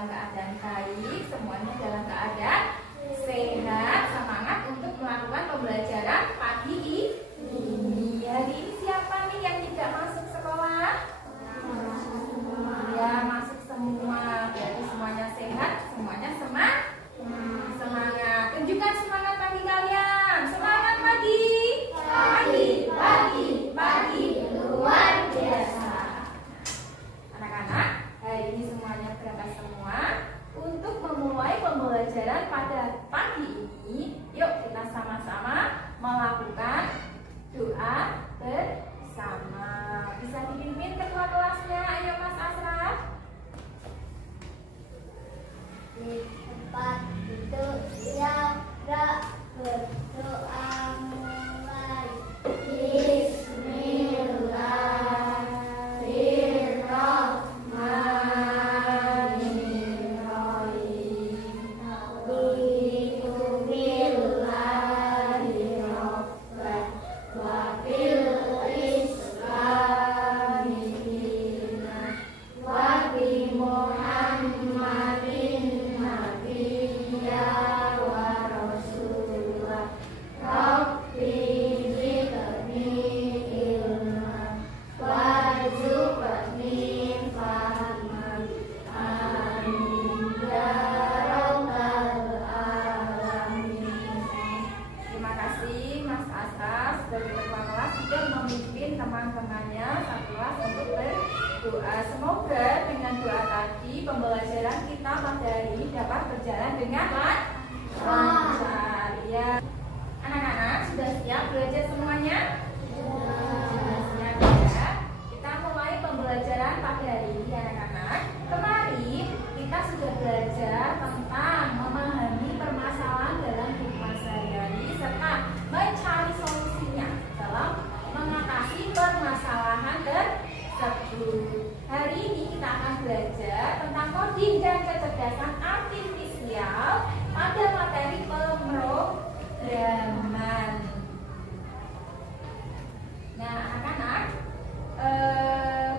dalam keadaan baik, semuanya dalam keadaan sehat, semangat untuk melakukan pembelajaran pagi ini. Hari ini siapa nih yang tidak masuk sekolah? Ya, masuk semua. Berarti semuanya sehat, semuanya semangat. Tunjukkan semangat pagi kalian. Semangat pagi. Pagi luar biasa. Anak-anak, hari ini semuanya berangkat semua untuk memulai pembelajaran pada pagi ini. Yuk kita sama-sama melakukan doa bersama. Bisa dipimpin ketua kelasnya. Ayo Mas Asraf. Di tempat duduk siaga berdoa mulai. Teman-temannya satu kelas untuk berdoa. Semoga dengan doa tadi pembelajaran kita pada hari ini dapat berjalan dengan lancar. Ya, anak-anak sudah siap belajar semuanya? Sudah siap ya. Kita mulai pembelajaran pada hari ini anak-anak. Kemarin kita sudah belajar tentang memahami permasalahan dalam kehidupan sehari-hari serta mencari solusinya dalam mengatasi permasalahan tersebut. Hari ini kita akan belajar tentang coding dan kecerdasan artifisial pada materi pemrograman. Nah, anak-anak,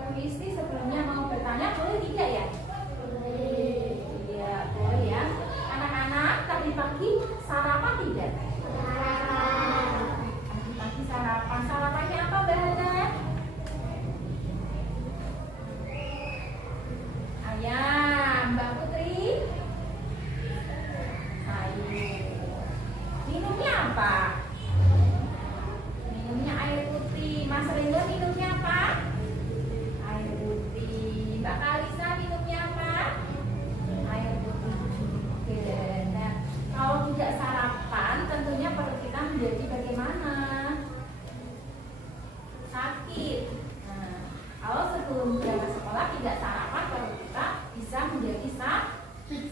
Bu Isti sebelumnya mau bertanya, boleh tidak ya? Boleh. Iya, boleh ya. Anak-anak, tadi pagi sarapan tidak? Pagi sarapan. Sarapannya apa, Mbak Hana? Ayam. Mbak Putri? Sayur. Minumnya apa? Minumnya air putih. Mas Reno minumnya apa? Air putih. Mbak Kalisa minumnya apa? Air putih juga. Nah, kalau tidak sarapan, tentunya perut kita menjadi bagaimana? Sakit. Nah, kalau sebelum berangkat sekolah tidak sarapan, perut kita bisa menjadi sakit.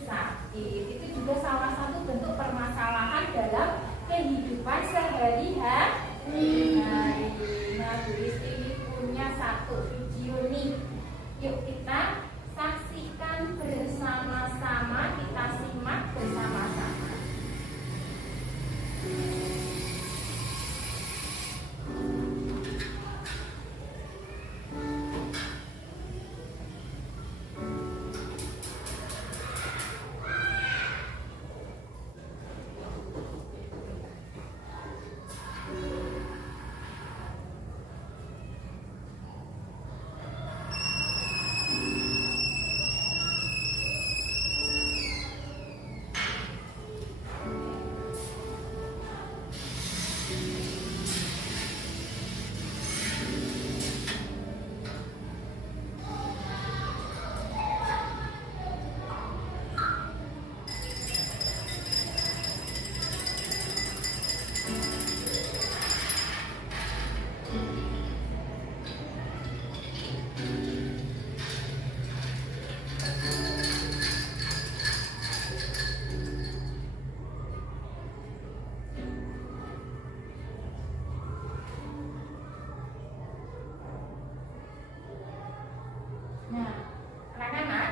Itu juga salah satu bentuk permasalahan dalam kehidupan sehari-hari. Nah, Bu Isti punya satu video nih. Yuk kita saksikan bersama-sama, kita simak bersama-sama.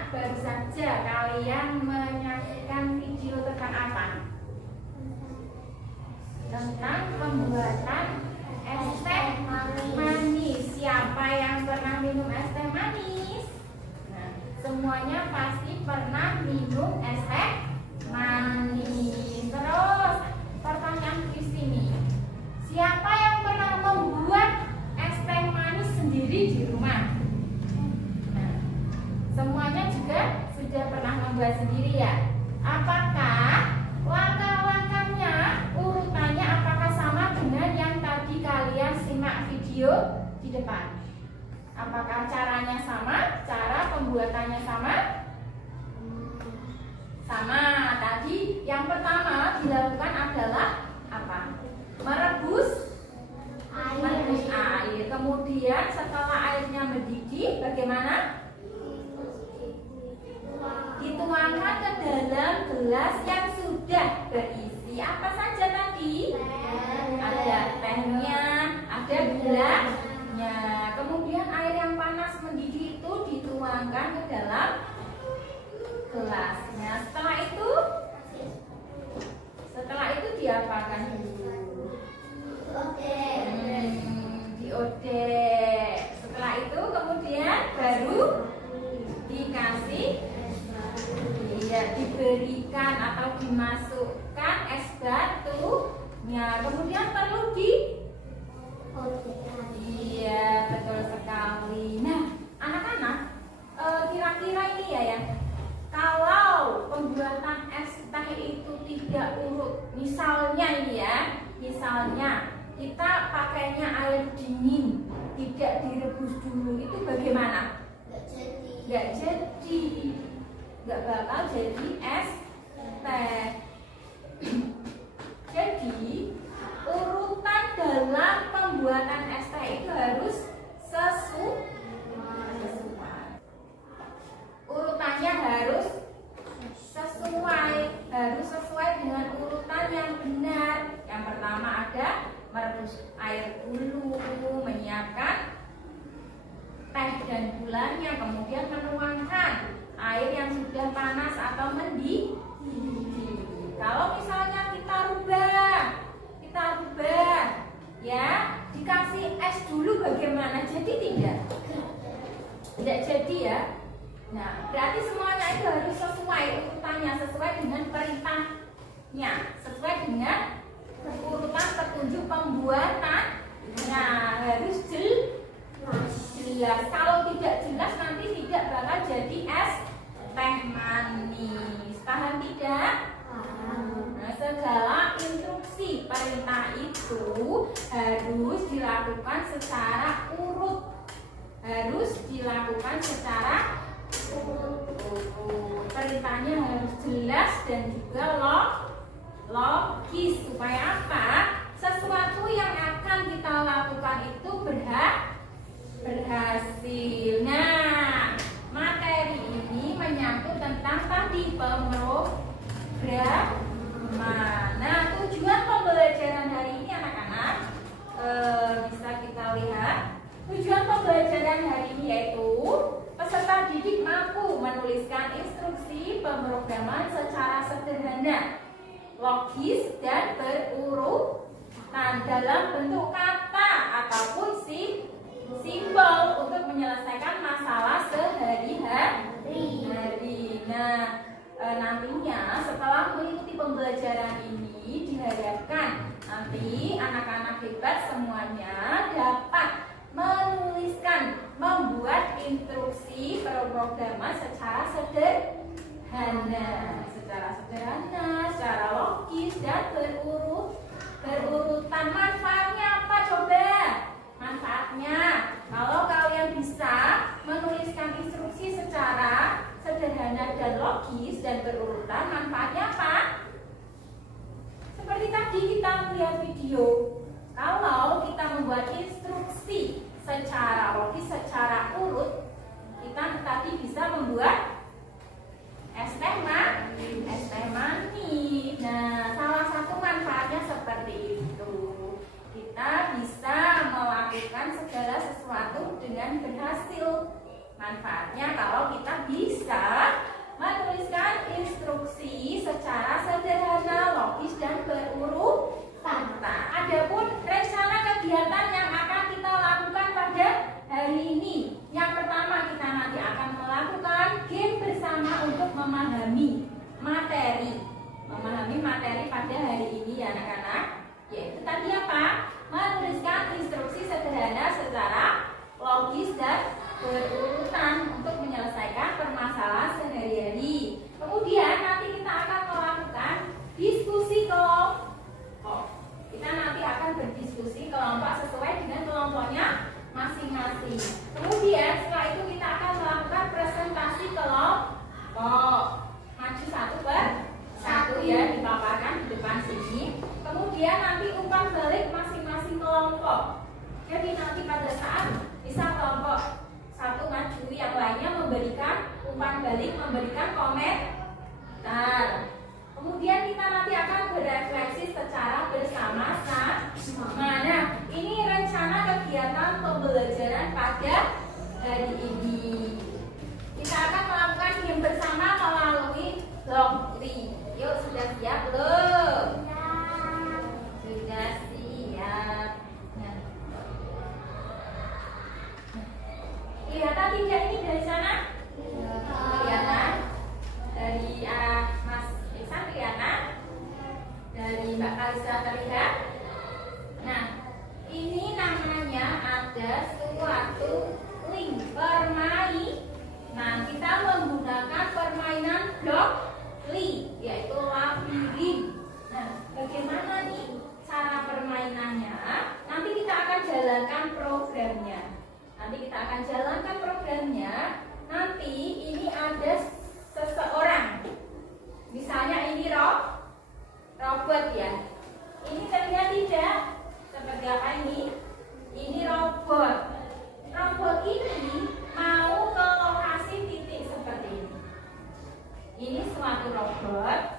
baru saja kalian menyaksikan video tentang apa? Tentang pembuatan es teh manis. Siapa yang pernah minum es teh manis? Nah, semuanya pasti pernah minum es teh manis? Terus pertanyaan di sini, siapa yang pernah membuat es teh manis sendiri di rumah? Nah, semuanya juga sudah pernah membuat sendiri ya. Apakah langkah-langkahnya, urutannya apakah sama dengan yang tadi kalian simak video di depan? Apakah caranya sama? Cara pembuatannya sama? Sama. Tadi yang pertama dilakukan adalah apa? Merebus air. Kemudian setelah airnya mendidih, bagaimana? Dituangkan ke dalam gelas yang sudah berisi apa saja tadi? Ada tehnya, ada gulanya. Kemudian air yang panas mendidih itu dituangkan ke dalam gelasnya. Setelah itu diapakan dulu? Diodek. Setelah itu kemudian baru dikasih, diberikan atau dimasukkan es batunya. Kemudian perlu iya, betul sekali. Nah, anak-anak, kira-kira ini ya, kalau pembuatan es teh itu tidak urut, misalnya ini ya, misalnya kita pakainya air dingin, tidak direbus dulu, itu bagaimana? Nggak jadi, nggak bakal jadi es teh. Jadi urutan dalam pembuatan es teh itu harus sesuai. Urutannya harus sesuai dengan urutan yang benar. Yang pertama ada merebus air dulu, menyiapkan teh dan gulanya, kemudian menuangkan air yang sudah panas atau mendidih. Kalau misalnya kita rubah ya, dikasih es dulu, bagaimana? Jadi tidak jadi ya. Nah, berarti semuanya itu harus sesuai urutannya, sesuai dengan perintahnya, sesuai dengan urutan petunjuk pembuatan. Nah, harus jelas. Kalau tidak jelas nanti tidak bakal jadi es teh manis. Paham tidak? Nah, segala instruksi perintah itu harus dilakukan secara urut. Perintahnya harus jelas dan juga logis. Supaya apa? Sesuatu yang akan kita lakukan itu berhasil. Nah, materi ini menyangkut tentang tadi pemrograman. Nah, tujuan pembelajaran hari ini anak-anak, bisa kita lihat. Tujuan pembelajaran hari ini yaitu peserta didik mampu menuliskan instruksi pemrograman secara sederhana, logis, dan berurutan dalam bentuk kata ataupun simbol untuk menyelesaikan masalah sehari-hari. Nah, nantinya setelah mengikuti pembelajaran ini diharapkan nanti anak-anak hebat semuanya dapat membuat instruksi pemrograman secara sederhana, secara logis dan berurutan. Manfaatnya apa coba? Manfaatnya, kalau kalian bisa menuliskan instruksi secara sederhana dan logis dan berurutan, manfaatnya apa? Seperti tadi kita melihat video, kalau kita membuat instruksi secara logis, secara urut, kita tadi bisa membuat es teh manis. Nah, salah satu manfaatnya seperti itu. Kita bisa melakukan segala sesuatu dengan berhasil. Manfaatnya kalau kita bisa menuliskan instruksi secara sederhana, logis, dan berurutan. Adapun rencana kegiatan yang akan kita lakukan pada hari ini, yang pertama kita nanti akan melakukan game bersama untuk materi. Memahami materi pada hari ini ya anak-anak. Yaitu tadi apa? Menuliskan instruksi sederhana secara logis dan berurutan untuk menyelesaikan permasalahan sehari-hari. Kemudian nanti kita akan melakukan diskusi kelompok. Kita nanti akan berdiskusi kelompok sesuai dengan kelompoknya masing-masing. Kemudian setelah itu kita akan melakukan presentasi kelompok. Maju satu per satu ya, dipaparkan di depan sini. Kemudian nanti umpan balik masing-masing kelompok. Jadi nanti pada saat bisa kelompok satu maju, yang lainnya memberikan umpan balik, memberikan komentar. Kemudian kita nanti akan berefleksi secara bersama-sama. Nah, ini rencana kegiatan pembelajaran pada hari ini. Kita akan melakukan game bersama melalui Blockly. Yuk, sudah siap belum? Sudah siap. Nah. Kelihatan tidak ini dari sana? Kelihatan. Dari arah Mas Iksan kelihatan. Dari Mbak Kalisa terlihat. Nah, ini namanya ada suatu link permainan. Nah, kita menggunakan permainan Blockly, yaitu labirin. Nah, bagaimana nih cara permainannya? Nanti kita akan jalankan programnya. Nanti ini ada seseorang. Misalnya ini robot ya. Ini terlihat tidak? Seperti apa ini? Ini robot. Robot ini mau ke lokasi titik seperti ini. Ini suatu robot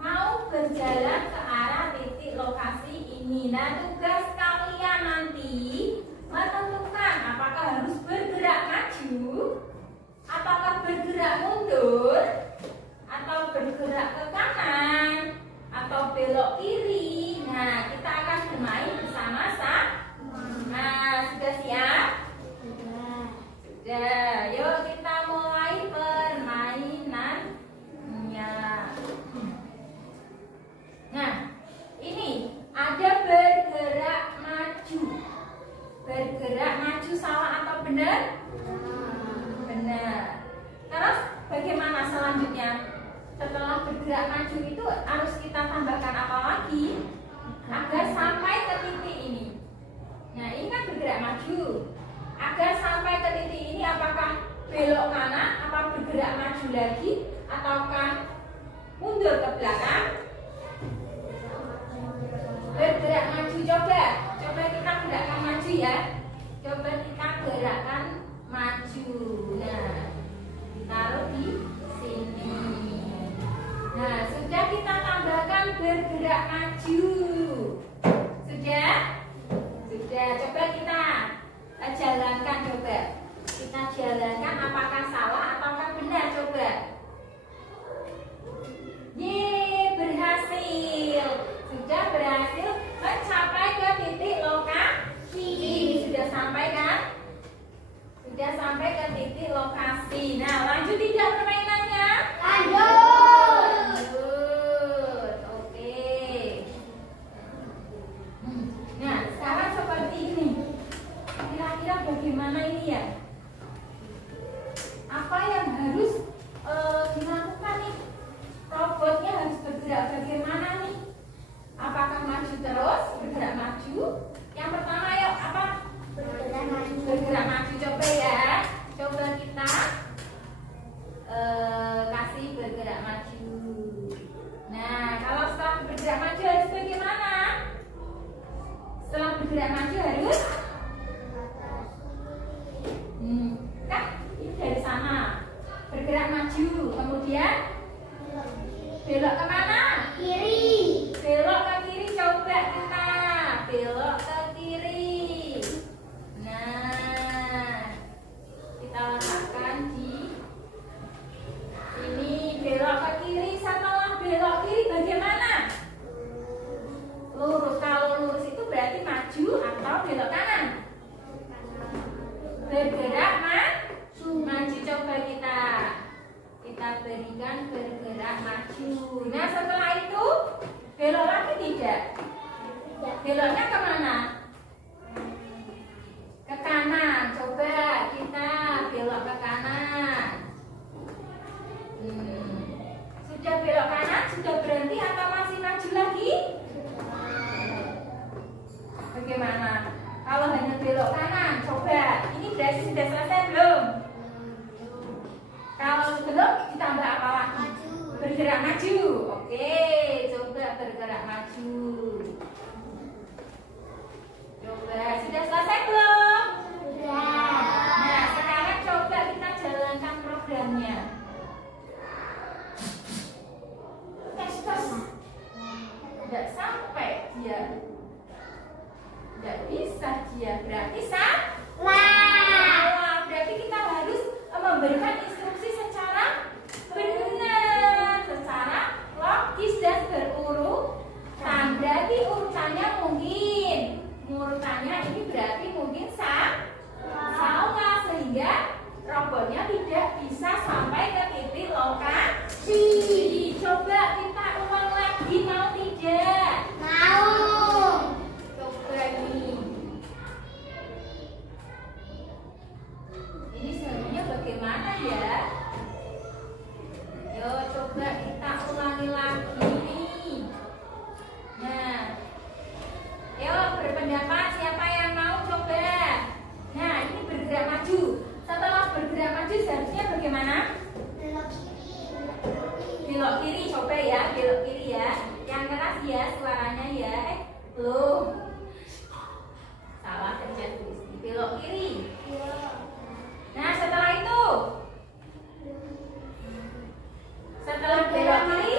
mau berjalan ke arah titik lokasi ini. Nah, tugas kalian nanti menentukan apakah harus bergerak maju, apakah bergerak mundur, atau bergerak ke kanan, atau belok kiri. Nah, kita akan bermain bersama-sama. Nah, sudah siap? Sudah. Yuk kita mulai permainannya. Nah, ini ada bergerak maju. Bergerak maju salah atau benar? Benar. Terus bagaimana selanjutnya? Setelah bergerak maju itu harus kita tambahkan apa lagi? Agar sampai ke titik ini. Nah, ini kan bergerak maju. Agar sampai ke titik ini apakah belok kanan, apa bergerak maju lagi, ataukah mundur ke belakang? Bergerak maju. Coba kita gerakkan maju ya. Coba kita gerakkan maju. Nah, ditaruh di sini. Nah, sudah kita tambahkan bergerak maju. Sudah? Sudah. Coba kita jalankan, coba. Kita jalankan apakah salah ataukah benar, coba. Yeay, berhasil. Sudah berhasil mencapai ke titik lokasi. Sudah sampai kan? Sudah sampai ke titik lokasi. Nah, lanjut tidak permainannya? Lanjut. Oke. Nah, sekarang seperti ini. Kira-kira bagaimana ini ya? Apa yang harus dilakukan nih? Robotnya harus bergerak bagaimana nih? Apakah maju terus, bergerak maju? Yang pertama yuk, apa? Bergerak maju. Bergerak maju, coba ya. Coba kita kasih bergerak maju. Nah, kalau setelah bergerak maju harus bagaimana? Setelah bergerak maju harus kan ini dari sana bergerak maju, kemudian belok kemana? Kiri. Belok ke kiri, coba kita belok ke kiri. Nah, kita letakkan di sini. Belok ke kiri. Setelah belok kiri bagaimana? Lurus. Kalau lurus itu berarti maju atau belok kanan? Bergerak maju. Coba kita berikan bergerak maju. Nah, setelah itu belok lagi tidak? Beloknya kemana? Ke kanan. Coba kita belok ke kanan. Sudah belok kanan, sudah berhenti atau masih maju lagi? Bagaimana? Kalau hanya belok kanan, coba. Ini berarti sudah selesai belum? Kalau belum, ditambah apa lagi? Bergerak maju. Oke, coba bergerak maju. Coba, sudah selesai belum? Nah, sekarang coba kita jalankan programnya. Tes. Tidak sampai dia. Tidak bisa dia. Berarti salah. Berarti kita harus memberikan instruksi secara benar, secara logis dan berurutan. Berarti urutannya mungkin, ini berarti mungkin salah, sehingga robotnya tidak bisa sampai ke titik lokasi. Coba kita ulang lagi, mau tidak? Mau. Coba ini. Ini sebenarnya bagaimana ya? Yo, coba kita ulangi lagi nih. Nah, ayo berpendapat siapa yang mau coba? Nah, ini bergerak maju. Setelah bergerak maju seharusnya bagaimana? Belok kiri, coba ya, belok kiri ya. Yang keras ya suaranya ya. Belum. Salah kerja tulis. Belok kiri. Nah, setelah itu, setelah belok kiri,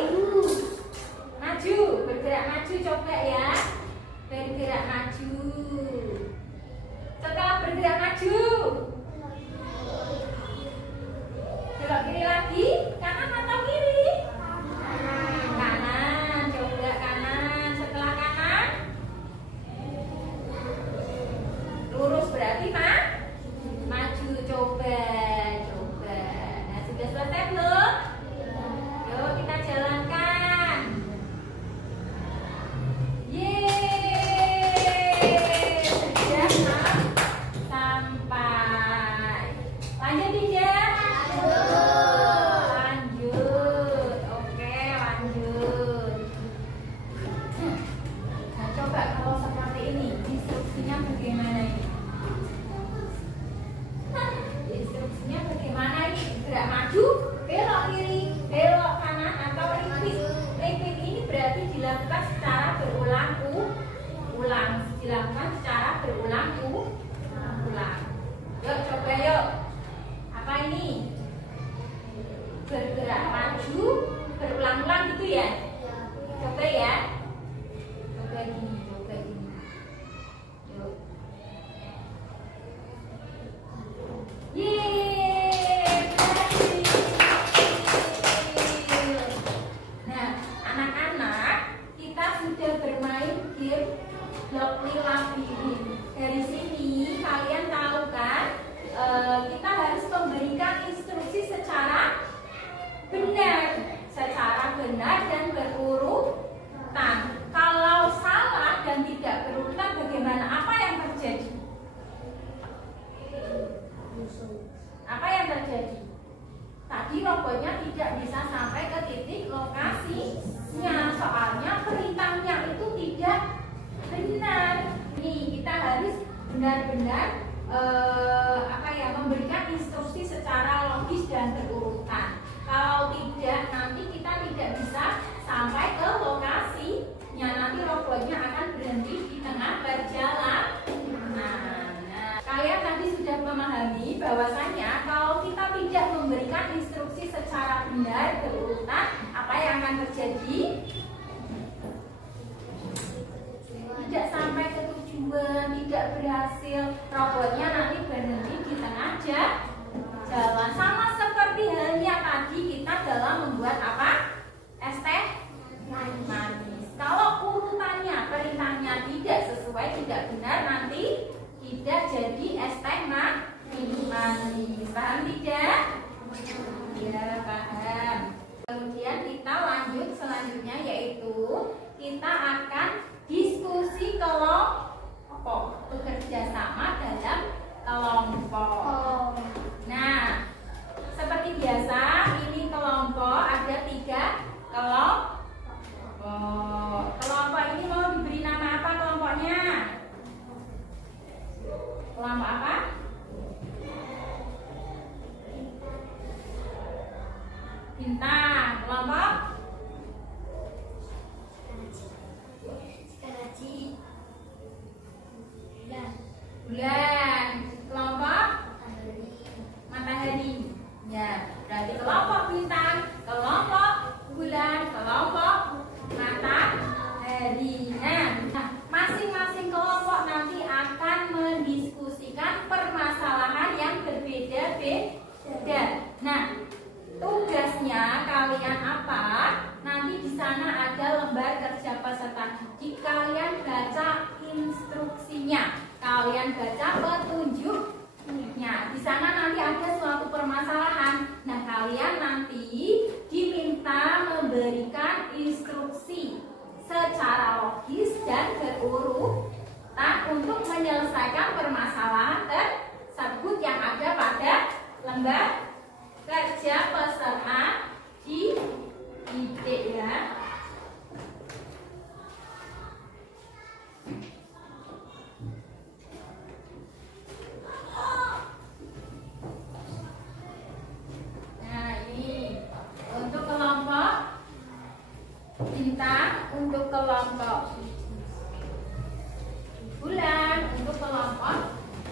maju, bergerak maju, coba ya, bergerak maju. Setelah bergerak maju, belok kiri lagi, kanan atau kiri? Kanan, coba kanan. Setelah kanan, lurus berarti maju, coba. Nah, sudah selesai belum? Yuk kita jalankan. Yeay, sudah sampai. Lanjut tidak? Lanjut. Oke, lanjut. Nah, coba kalau seperti ini, instruksinya bagaimana ini? Instruksinya bagaimana ini? Gerak maju, belok kiri, belok kanan atau repeat. Repeat ini berarti dilakukan secara berulang-ulang. Dilakukan secara berulang-ulang. Yuk coba yuk. Apa ini? Bergerak maju, berulang-ulang gitu ya? Coba ya. Coba gini. Yuk. Yeay, berhasil. Nah, anak-anak, kita sudah bermain game blok labirin. Dari sini kalian tahu kan, kita harus memberikan instruksi secara benar dan berurutan. Kalau salah dan tidak berurutan, bagaimana? Apa yang terjadi? Apa yang terjadi? Tadi robotnya tidak bisa sampai ke titik lokasinya, soalnya perintahnya itu tidak benar. Nih, kita harus benar-benar memberikan instruksi secara logis dan berurutan. Kalau tidak, nanti kita tidak bisa sampai ke lokasinya. Nanti robotnya akan berhenti di tengah perjalanan. Kalian tadi sudah memahami bahwasanya kalau kita tidak memberikan instruksi secara benar berurutan, apa yang akan terjadi? Tidak sampai ke tujuan, tidak berhasil, robotnya nanti berhenti di tengah jalan. Sama seperti halnya tadi kita dalam membuat apa? Es teh manis. Kalau urutannya, perintahnya tidak sesuai, tidak benar, nanti tidak jadi es teh manis. Paham tidak? Ya, paham. bintang. Kelompok bulan. Kelompok matahari. Ya, berarti kelompok bintang, kelompok bulan, kelompok matahari. Nah, masing-masing kelompok nanti akan mendiskusikan permasalahan yang berbeda-beda. Nah, tugasnya kalian apa? Nanti di sana ada lembar kerja peserta didik. Kalian baca instruksinya, kalian baca petunjuknya. Di sana nanti ada suatu permasalahan. Nah, kalian nanti diminta memberikan instruksi secara logis dan berurutan untuk menyelesaikan permasalahan tersebut yang ada pada lembar kerja peserta didik ya. Nah, ini untuk kelompok bintang, untuk kelompok bulan, untuk kelompok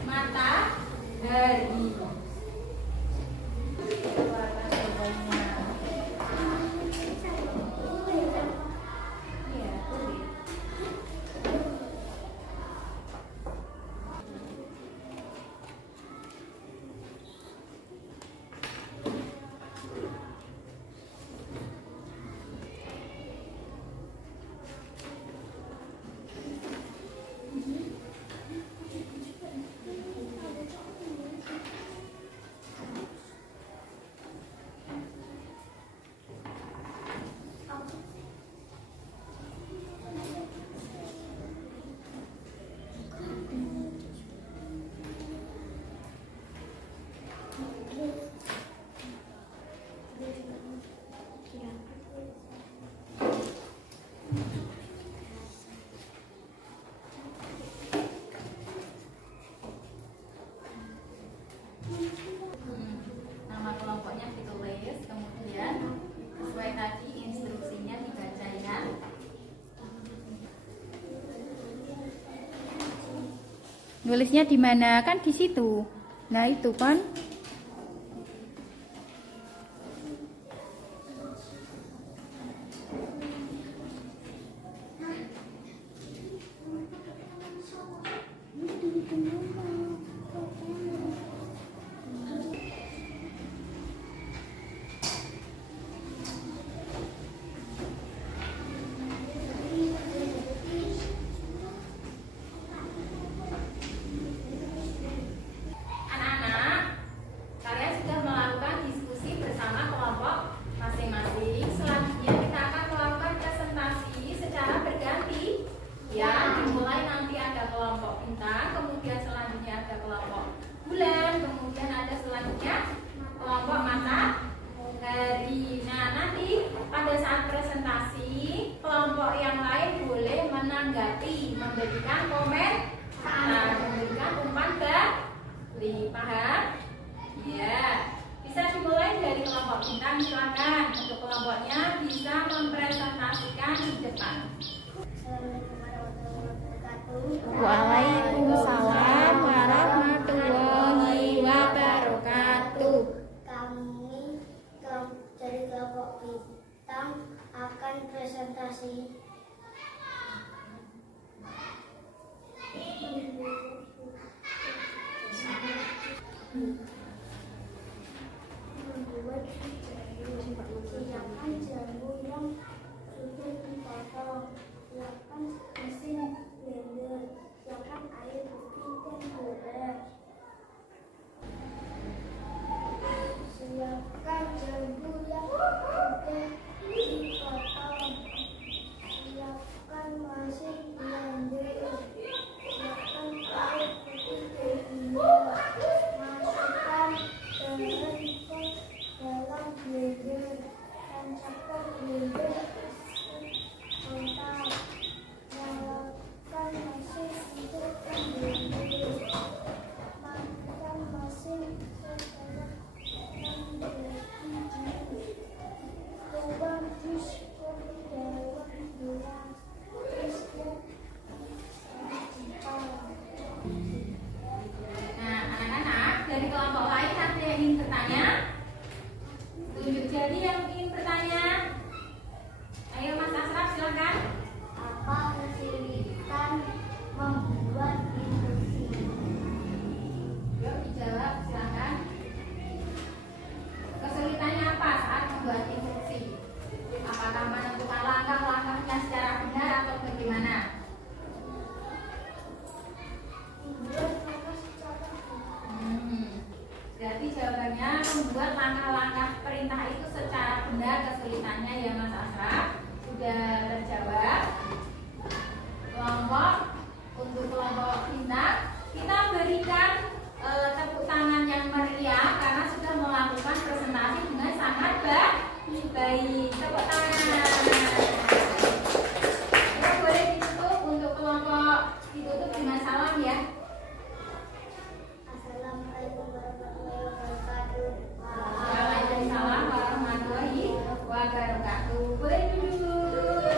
matahari. Nama kelompoknya ditulis, kemudian sesuai tadi instruksinya dibaca ya. Nulisnya di mana? Kan di situ. Nah, itu kan. Kemudian selanjutnya ada kelompok bulan, kemudian ada selanjutnya kelompok matahari. Nah, nanti pada saat presentasi kelompok yang lain boleh menanggapi, memberikan komentar, memberikan umpan balik. Paham? Ya. Bisa dimulai dari kelompok bintang, silakan. Untuk kelompoknya bisa mempresentasikan di depan. Waalaikumsalam warahmatullahi wabarakatuh. Kami dari kelompok bintang akan presentasi membuat siapkan jamu yang sudah dipotong, siapkan mesin blender, siapkan air putih dan gula, siapkan jamu yang sudah dipotong, siapkan mesin blender Jadi yang ingin bertanya, ayo Mas Asraf silakan. Apa kesulitan membuat instruksi? Yuk dijawab silakan. Kesulitannya apa saat membuat instruksi? Apakah menentukan langkah-langkahnya secara benar atau bagaimana? Membuat langkah secara Berarti jawabannya membuat langkah-langkah perintah itu secara benar. Kesulitannya ya Mas Asraf sudah terjawab. Untuk kelompok bintang kita berikan tepuk tangan yang meriah karena sudah melakukan presentasi dengan sangat baik. Tepuk tangan. Ya, boleh ditutup untuk kelompok ditutup dengan salam ya. Assalamualaikum warahmatullahi wabarakatuh. Waalaikumsalam warahmatullahi wabarakatuh. Boleh duduk.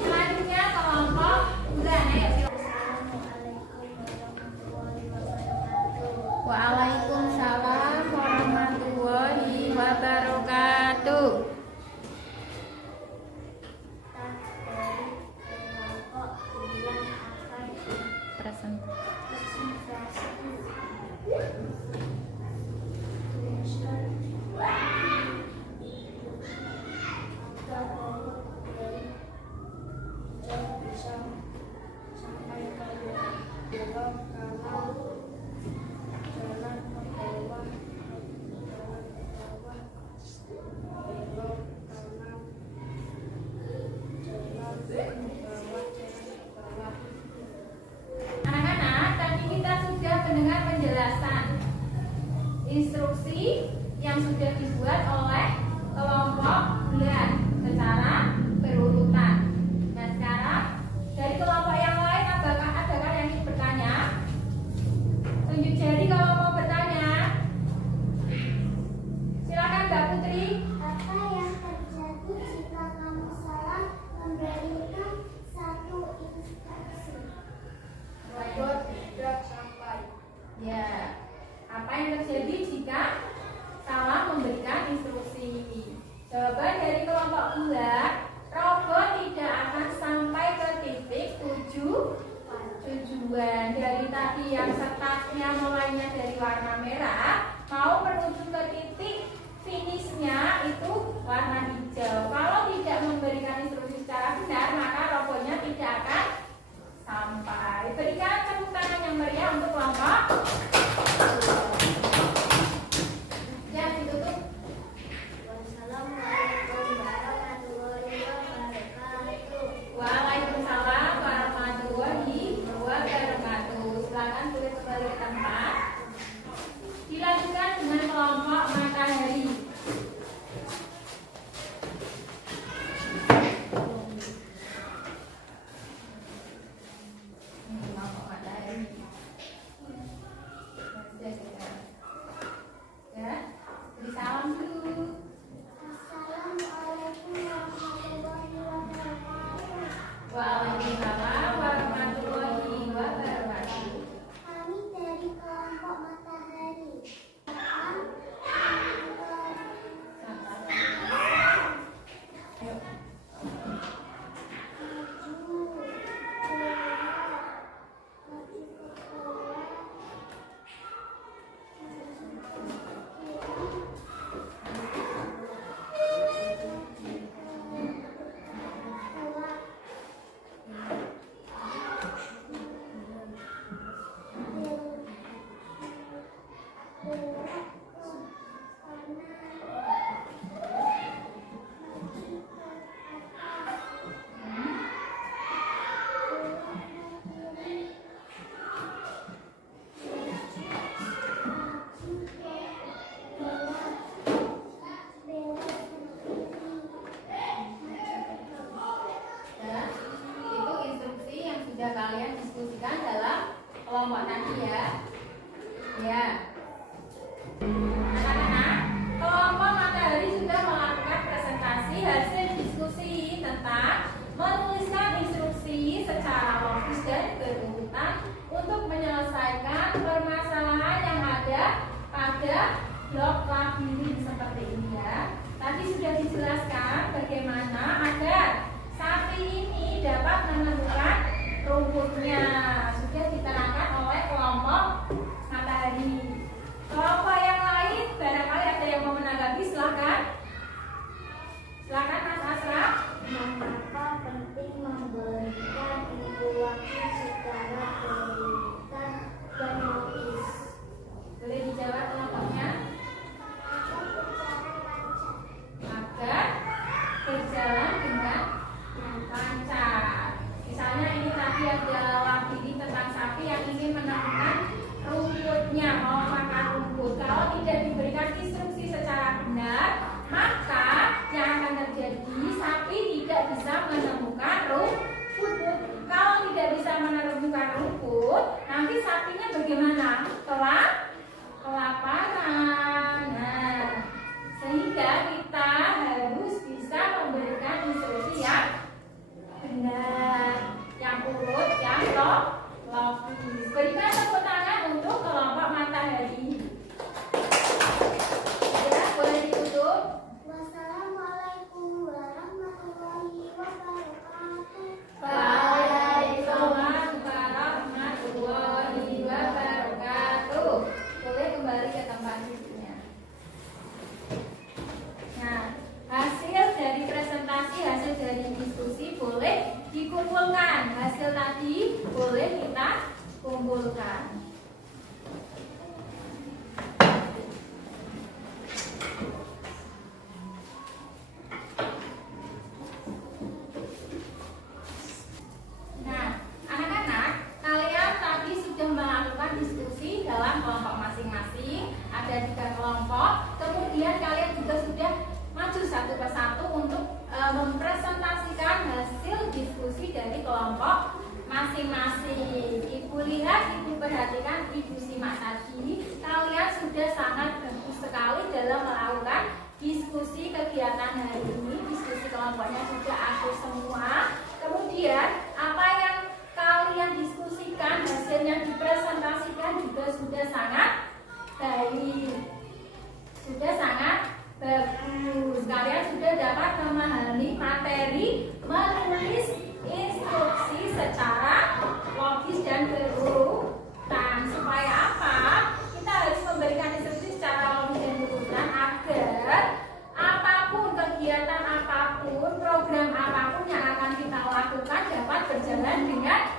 Selanjutnya kelompok bulan. Ayo silakan. Waalaikumsalam warahmatullahi Waalaikumsalam warahmatullahi wabarakatuh. wabarakatuh. Tas dari kelompok 9 akan presentasi tuliskan agar kelompok dari jauh bisa sampai ke belok kanan jalan ke bawah belok kanan jalan ke bawah Anak-anak, tadi kita sudah mendengar penjelasan instruksi yang sudah dibuat oleh kelompok bulan secara berurutan. Nah sekarang dari kelompok yang lain adakah yang ingin bertanya? Tunjuk jari kalau mau bertanya. Silakan Mbak Putri. Apa yang terjadi jika kamu salah memberikan satu instruksi? Robot tidak sampai. Ya. Apa yang terjadi jika salah memberikan instruksi? Jawaban dari kelompok bulan blok labirin seperti ini ya. Tadi sudah dijelaskan bagaimana agar sapi ini dapat menemukan rumputnya. Sudah diterangkan oleh kelompok matahari. Kelompok yang lain, barangkali ada yang mau menanggapi, silakan. Silakan Mas Asraf. Mengapa penting memberikan informasi secara beriritan dan logis? Boleh dijawab kelompoknya? Agar berjalan dengan lancar. Misalnya ini tadi ada labiri tentang sapi yang ingin menemukan rumputnya, mau makan rumput. Kalau tidak diberikan instruksi secara benar, maka yang akan terjadi sapi tidak bisa menemukan rumput. Kalau tidak bisa menemukan rumput, nanti sapinya bagaimana? Kelaparan. Nah, sehingga kita harus bisa memberikan instruksi yang benar, yang urut, yang logis. Berikan tepuk tangan untuk kelompok matahari. Ya, boleh ditutup. Wassalamualaikum warahmatullahi wabarakatuh. Waalaikumsalam warahmatullahi wabarakatuh. Boleh kembali ke tempat duduknya. Nah, hasil dari presentasi, hasil dari diskusi boleh dikumpulkan. Hasil tadi boleh kita kumpulkan. Nah, anak-anak, kalian tadi sudah melakukan diskusi dalam kelompok masing-masing. Ada 3 kelompok. Kemudian kalian juga sudah maju satu persatu untuk mempresentasikan hasil diskusi dari kelompok masing-masing. Ibu lihat, ibu perhatikan, ibu simak tadi. Kalian sudah sangat bagus sekali dalam melakukan diskusi kegiatan hari ini. Diskusi kelompoknya sudah aktif semua. Kemudian apa yang kalian diskusikan, hasil yang dipresentasikan juga sudah sangat baik, sudah sangat bagus. Kalian sudah dapat memahami materi, menulis instruksi secara logis dan berurutan. Supaya apa? Kita harus memberikan instruksi secara logis dan berurutan agar apapun kegiatan, apapun program, apapun yang akan kita lakukan dapat berjalan dengan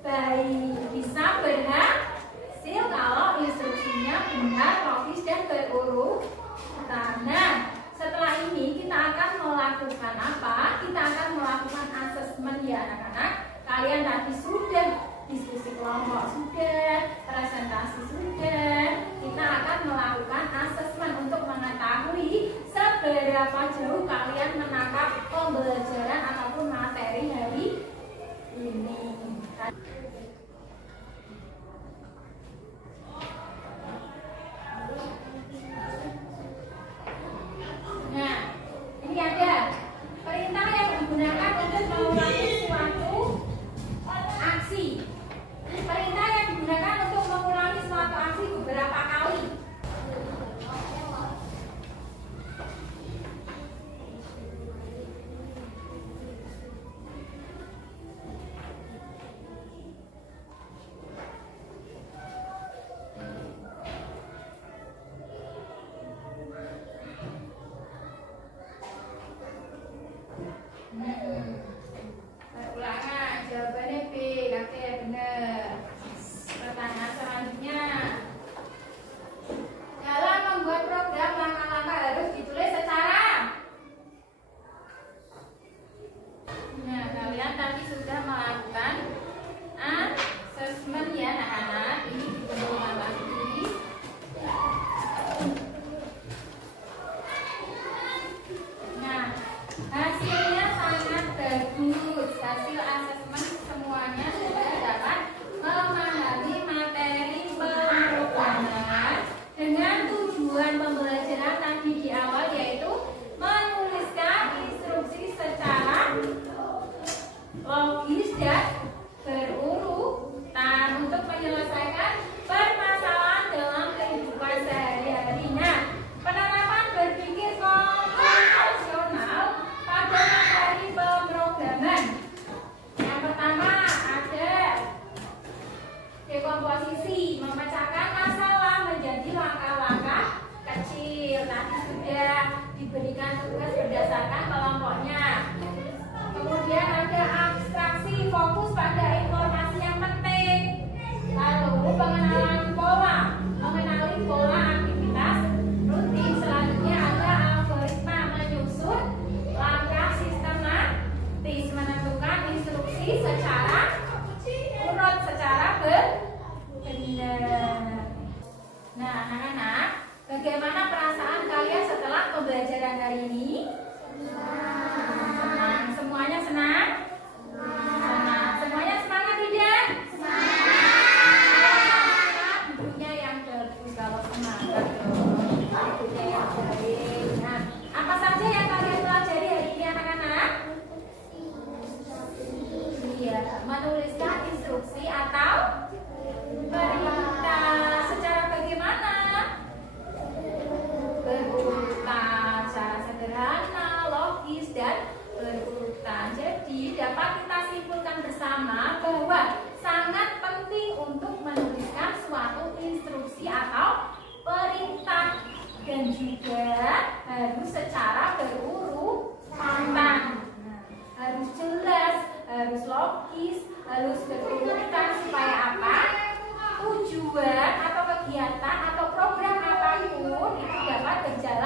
baik, bisa berhasil kalau instruksinya benar, logis dan berurutan. Nah, setelah ini kita akan melakukan apa? Kita akan melakukan asesmen ya anak-anak. Kalian tadi sudah diskusi kelompok, sudah presentasi, sudah. Kita akan melakukan asesmen untuk mengetahui seberapa jauh kalian menangkap pembelajaran ataupun materi hari ini. Nah, ini ada perintah yang digunakan untuk mengulangi suatu aksi. Perintah yang digunakan untuk mengulangi suatu aksi beberapa kali. kecil. Tadi sudah diberikan tugas berdasarkan kelompoknya. Kemudian ada abstraksi, fokus pada informasi yang penting. Lalu pengenalan pola, mengenali pola aktivitas rutin. Selanjutnya ada algoritma, menyusun langkah sistematis, menentukan instruksi secara urut, secara benar. Nah, anak-anak, bagaimana perasaan kalian setelah pembelajaran hari ini? Senang. Semuanya senang? Senang. Semuanya semangat tidak? Semangat. Ibunya yang bagus kalau semangat dong. Ibunya yang baik. Nah, apa saja yang kalian pelajari hari ini anak-anak? Iya, menuliskan instruksi atau perintah. Secara bagaimana? Berurutan, secara sederhana, logis, dan berurutan. Jadi dapat kita simpulkan bersama bahwa sangat penting untuk menuliskan suatu instruksi atau perintah, dan juga harus secara berurutan. Harus jelas, harus logis, harus berurutan supaya apa? Tujuan atau kegiatan atau program apapun itu dapat berjalan